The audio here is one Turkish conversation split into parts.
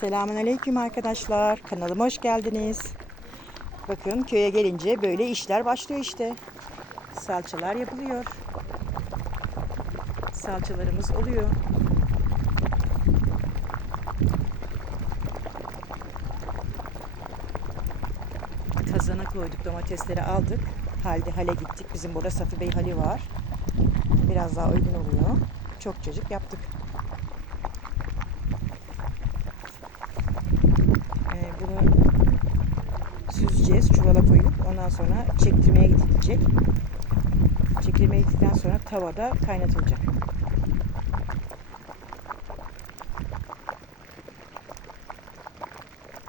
Selamünaleyküm arkadaşlar. Kanalıma hoş geldiniz. Bakın köye gelince böyle işler başlıyor işte. Salçalar yapılıyor. Salçalarımız oluyor. Kazana koyduk domatesleri aldık. Halde hale gittik. Bizim burada Safi Bey hali var. Biraz daha uygun oluyor. Çok çocuk yaptık. Süzeceğiz çuvala koyup ondan sonra çektirmeye gidilecek. Çektirmeye gittikten sonra tavada kaynatılacak.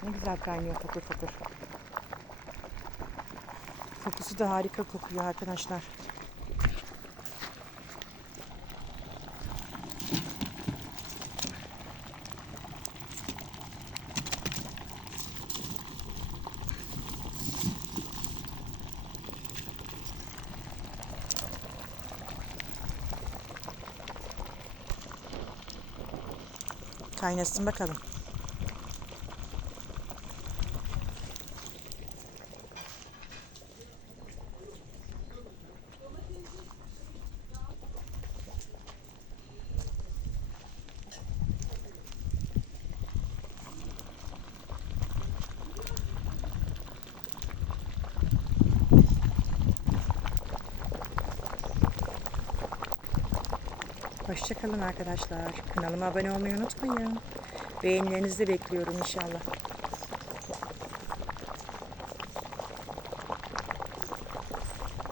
Ne güzel kaynıyor fokur fokur. Kokusu da harika kokuyor arkadaşlar. Kaynasın bakalım. Hoşçakalın arkadaşlar. Kanalıma abone olmayı unutmayın. Beğenilerinizi bekliyorum inşallah.